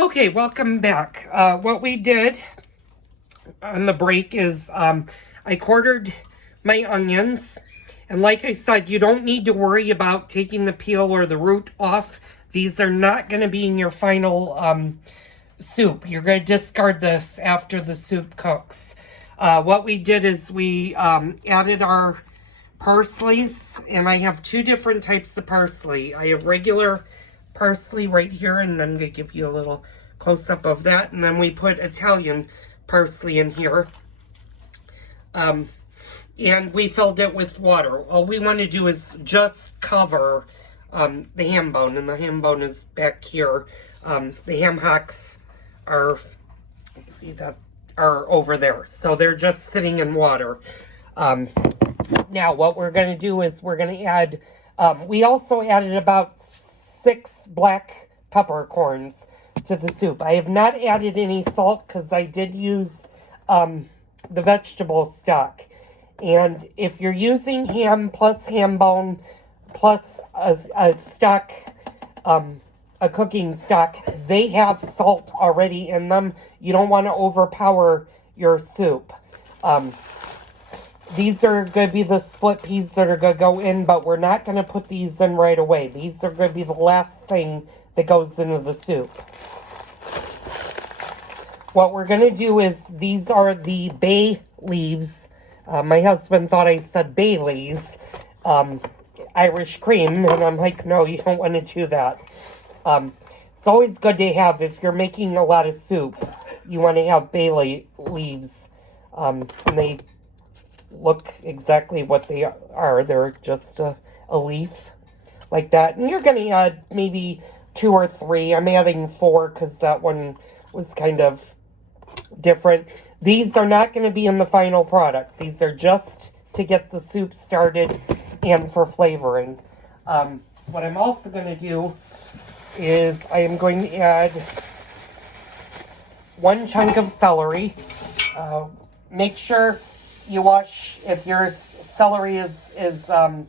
Okay, welcome back. What we did on the break is I quartered my onions. And like I said, you don't need to worry about taking the peel or the root off. These are not going to be in your final soup. You're going to discard this after the soup cooks. What we did is we added our parsleys, and I have two different types of parsley. I have regular parsley right here, and I'm going to give you a little close-up of that. And then we put Italian parsley in here. And we filled it with water. All we want to do is just cover the ham bone, and the ham bone is back here. The ham hocks are, let's see, that are over there. So they're just sitting in water. Now, what we're going to do is we're going to add, we also added about 6 black peppercorns to the soup. I have not added any salt because I did use the vegetable stock. And if you're using ham plus ham bone plus a stock, a cooking stock, they have salt already in them. You don't want to overpower your soup. These are going to be the split peas that are going to go in, but we're not going to put these in right away. These are going to be the last thing that goes into the soup. What we're going to do is, these are the bay leaves. My husband thought I said Bailey's Irish cream, and I'm like, no, you don't want to do that. It's always good to have, if you're making a lot of soup, you want to have bay leaves. And they look exactly what they are. They're just a leaf like that. And you're going to add maybe 2 or 3. I'm adding 4 because that one was kind of different. These are not going to be in the final product. These are just to get the soup started and for flavoring. What I'm also going to do is I am going to add 1 chunk of celery. Make sure you wash, if your celery is a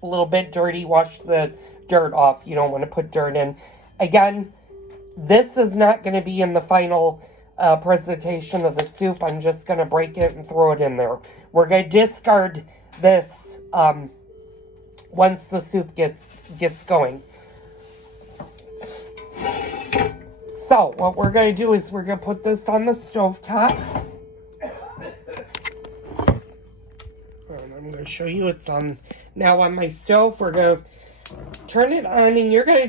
little bit dirty, wash the dirt off. You don't want to put dirt in. Again, this is not going to be in the final presentation of the soup. I'm just going to break it and throw it in there. We're going to discard this once the soup gets going. So what we're going to do is we're going to put this on the stovetop. I'm going to show you it's on now on my stove. We're going to turn it on, and you're going to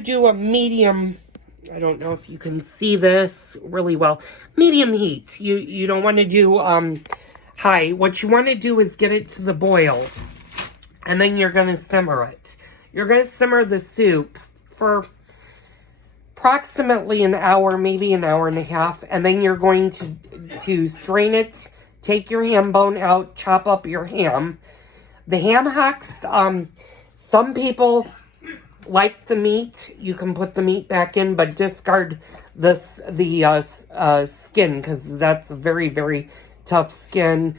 do a medium. I don't know if you can see this really well. Medium heat. You don't want to do high. What you want to do is get it to the boil, and then you're going to simmer it. You're going to simmer the soup for approximately an hour, maybe an hour and a half, and then you're going to strain it, take your ham bone out, chop up your ham. The ham hocks, some people like the meat. You can put the meat back in, but discard the skin, because that's very, very tough skin.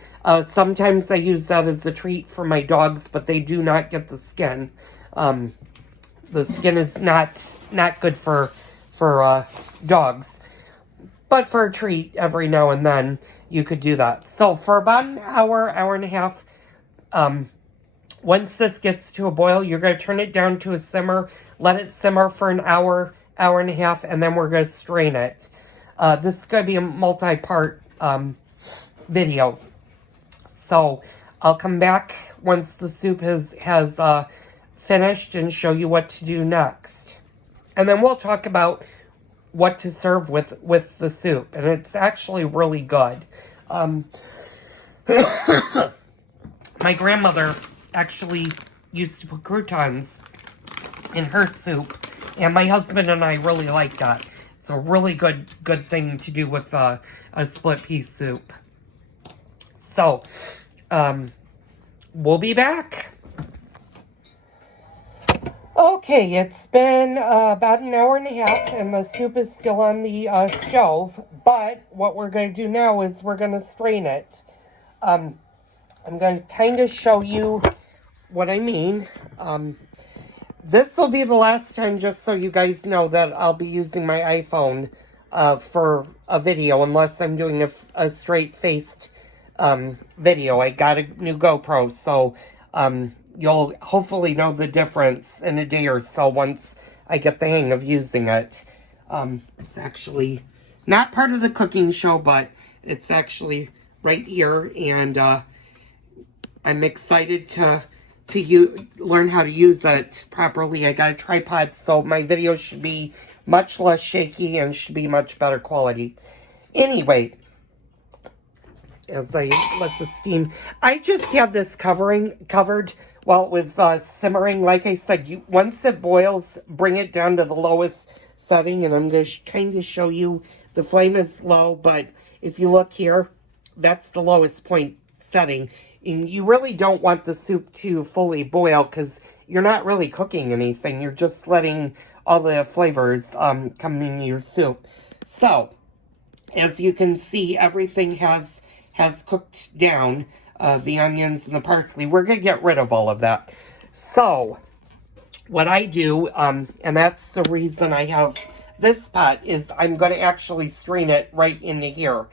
Sometimes I use that as a treat for my dogs, but they do not get the skin. The skin is not good for dogs, but for a treat every now and then you could do that. So for about an hour and a half, once this gets to a boil, you're going to turn it down to a simmer, let it simmer for an hour and a half, and then we're going to strain it. This is going to be a multi-part video. So I'll come back once the soup has finished and show you what to do next. And then we'll talk about what to serve with the soup. And it's actually really good. My grandmother actually used to put croutons in her soup, and my husband and I really like that. It's a really good thing to do with a split pea soup. So, we'll be back. Okay, it's been about an hour and a half, and the soup is still on the stove, but what we're going to do now is we're going to strain it. I'm going to kind of show you what I mean. This will be the last time, just so you guys know, that I'll be using my iPhone for a video, unless I'm doing a straight-faced video. I got a new GoPro, so you'll hopefully know the difference in a day or so once I get the hang of using it. It's actually not part of the cooking show, but it's actually right here, and I'm excited to learn how to use it properly. I got a tripod, so my videos should be much less shaky and should be much better quality. Anyway, as I let the steam, I just have this covered while it was simmering. Like I said, once it boils, bring it down to the lowest setting, and I'm going to trying to show you the flame is low, but if you look here, that's the lowest point setting. And you really don't want the soup to fully boil because you're not really cooking anything. You're just letting all the flavors come in your soup. So, as you can see, everything has cooked down. The onions and the parsley. We're going to get rid of all of that. So, what I do, and that's the reason I have this pot, is I'm going to actually strain it right into here.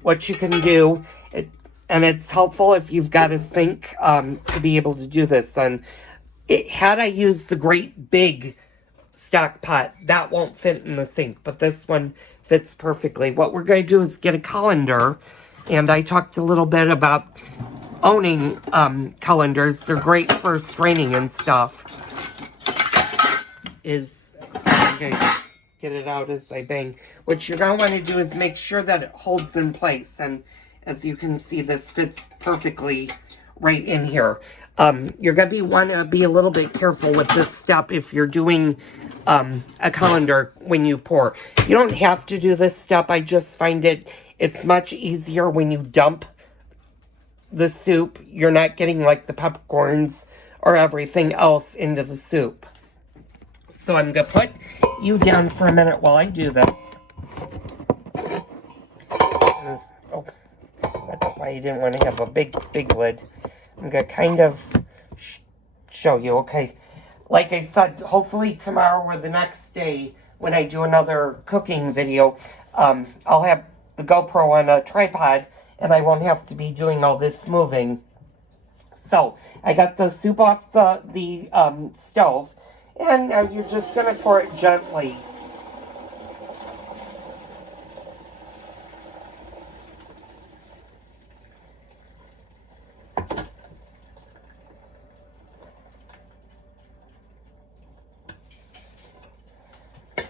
What you can do, and it's helpful if you've got a sink to be able to do this. And had I used the great big stock pot, that won't fit in the sink, but this one fits perfectly. What we're going to do is get a colander, and I talked a little bit about owning colanders. They're great for straining and stuff. I'm going to get it out as I bang. What you're going to want to do is make sure that it holds in place, and as you can see, this fits perfectly right in here. You're going to want to be a little bit careful with this step if you're doing a colander when you pour. You don't have to do this step. I just find it's much easier when you dump the soup. You're not getting like the peppercorns or everything else into the soup. So I'm going to put you down for a minute while I do this. Oh, that's why you didn't want to have a big lid. I'm going to kind of show you, okay? Like I said, hopefully tomorrow or the next day when I do another cooking video, I'll have the GoPro on a tripod and I won't have to be doing all this moving. So, I got the soup off the stove, and now you're just going to pour it gently.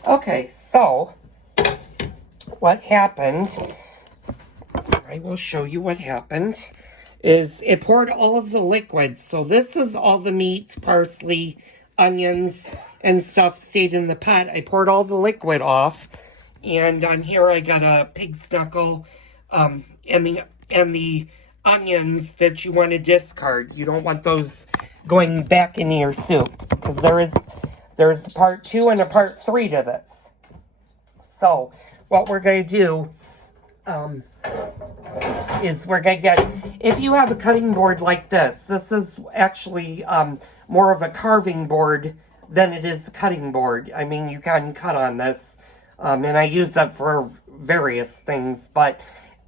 Okay, so what happened, I will show you what happened, is it poured all of the liquids. So this is all the meat, parsley, onions, and stuff stayed in the pot. I poured all the liquid off, and on here I got a pig's knuckle, and the onions that you want to discard. You don't want those going back into your soup, because there's a part 2 and a part 3 to this. So, what we're going to do is we're going to get, if you have a cutting board like this is actually more of a carving board than it is a cutting board. I mean, you can cut on this, and I use that for various things, but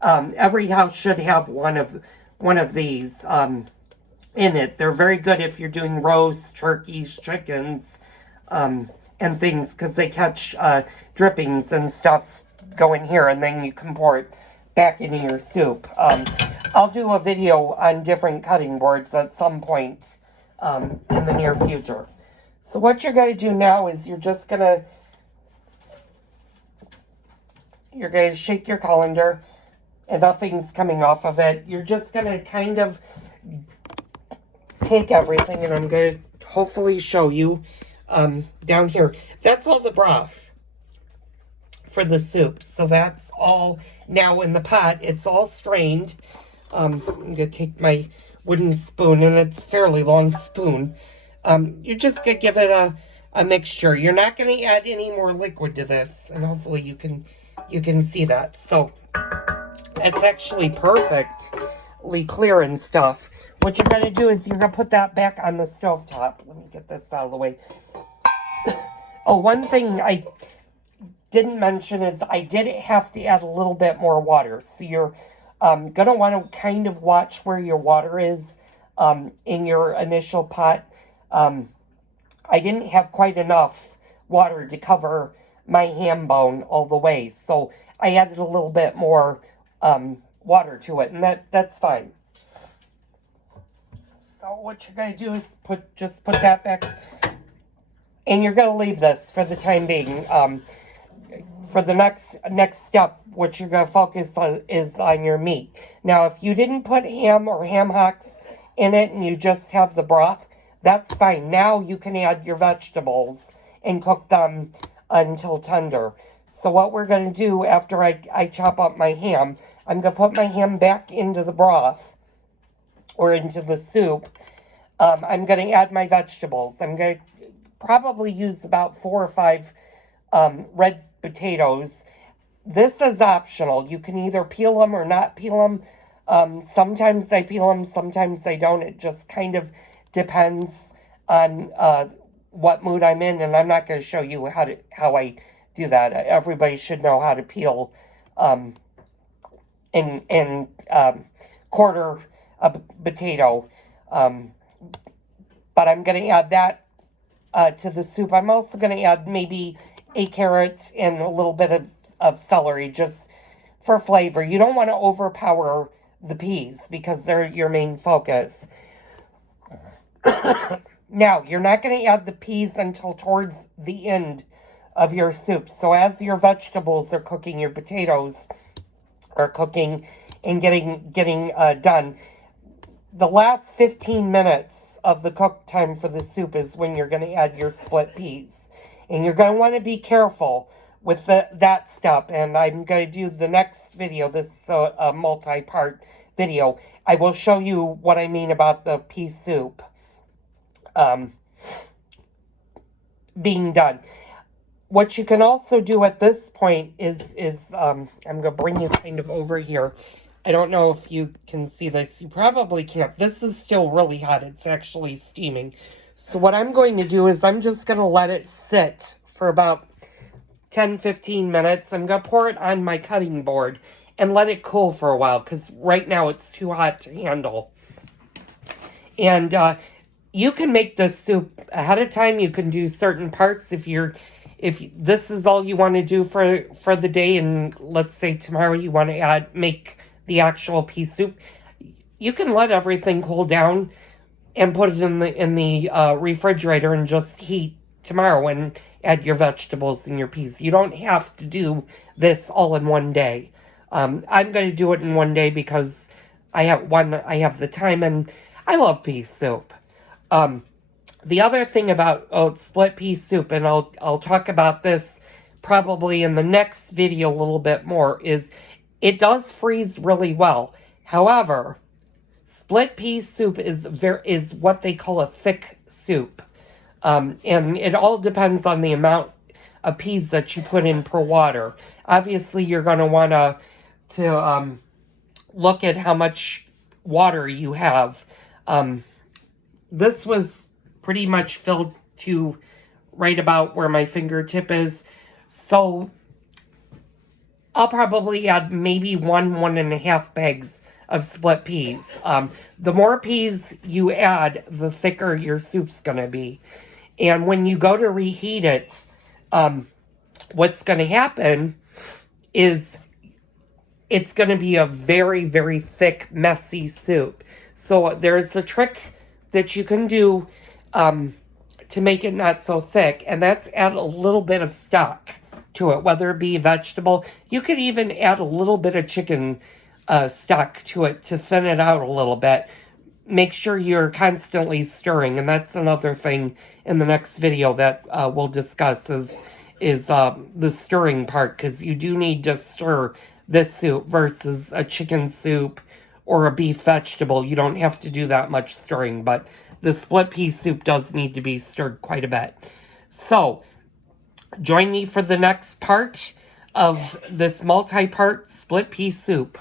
every house should have one of these in it. They're very good if you're doing roasts, turkeys, chickens, and things, because they catch drippings and stuff go in here, and then you can pour it back into your soup. I'll do a video on different cutting boards at some point in the near future. So what you're going to do now is you're going to shake your colander, and nothing's coming off of it. You're just going to kind of take everything, and I'm going to hopefully show you down here. That's all the broth for the soup. So that's all now in the pot. It's all strained. I'm going to take my wooden spoon, and it's a fairly long spoon. You're just going to give it a mixture. You're not going to add any more liquid to this, and hopefully you can see that. So it's actually perfectly clear and stuff. what you're going to do is you're going to put that back on the stovetop. Let me get this out of the way. Oh, one thing I didn't mention is I did have to add a little bit more water. So you're going to want to kind of watch where your water is in your initial pot. I didn't have quite enough water to cover my ham bone all the way, so I added a little bit more water to it, and that's fine. So what you're going to do is just put that back, and you're going to leave this for the time being. For the next step, what you're going to focus on is on your meat. Now, if you didn't put ham or ham hocks in it and you just have the broth, that's fine. Now you can add your vegetables and cook them until tender. So what we're going to do after I chop up my ham, I'm going to put my ham back into the broth or into the soup. I'm going to add my vegetables. I'm going to probably use about 4 or 5 red potatoes. This is optional. You can either peel them or not peel them. Sometimes I peel them, sometimes I don't. It just kind of depends on what mood I'm in, and I'm not going to show you how I do that. Everybody should know how to peel and quarter a potato. But I'm going to add that to the soup. I'm also going to add maybe a carrot and a little bit of celery just for flavor. You don't want to overpower the peas because they're your main focus. Now, you're not going to add the peas until towards the end of your soup. So as your vegetables are cooking, your potatoes are cooking and getting done, the last 15 minutes of the cook time for the soup is when you're going to add your split peas. And you're going to want to be careful with that step. And I'm going to do the next video, this multi-part video. I will show you what I mean about the pea soup being done. What you can also do at this point is I'm going to bring you kind of over here. I don't know if you can see this. You probably can't. This is still really hot. It's actually steaming. So what I'm going to do is I'm just going to let it sit for about 10-15 minutes. I'm going to pour it on my cutting board and let it cool for a while because right now it's too hot to handle. And you can make this soup ahead of time. You can do certain parts if this is all you want to do for the day, and let's say tomorrow you want to make the actual pea soup. You can let everything cool down and put it in the refrigerator and just heat tomorrow and add your vegetables and your peas. You don't have to do this all in one day. I'm going to do it in one day because I have the time, and I love pea soup. The other thing about split pea soup, and I'll talk about this probably in the next video a little bit more, is it does freeze really well. However, split pea soup is what they call a thick soup. And it all depends on the amount of peas that you put in per water. Obviously, you're going to want to look at how much water you have. This was pretty much filled to right about where my fingertip is. So I'll probably add maybe 1.5 bags of split peas. The more peas you add, the thicker your soup's going to be. And when you go to reheat it, what's going to happen is it's going to be a very, very thick, messy soup. So there's a trick that you can do to make it not so thick, and that's add a little bit of stock to it, whether it be vegetable. You could even add a little bit of chicken stock to it to thin it out a little bit. Make sure you're constantly stirring, and that's another thing in the next video that we'll discuss is the stirring part, because you do need to stir this soup versus a chicken soup or a beef vegetable. You don't have to do that much stirring, but the split pea soup does need to be stirred quite a bit. So, join me for the next part of this multi-part split pea soup.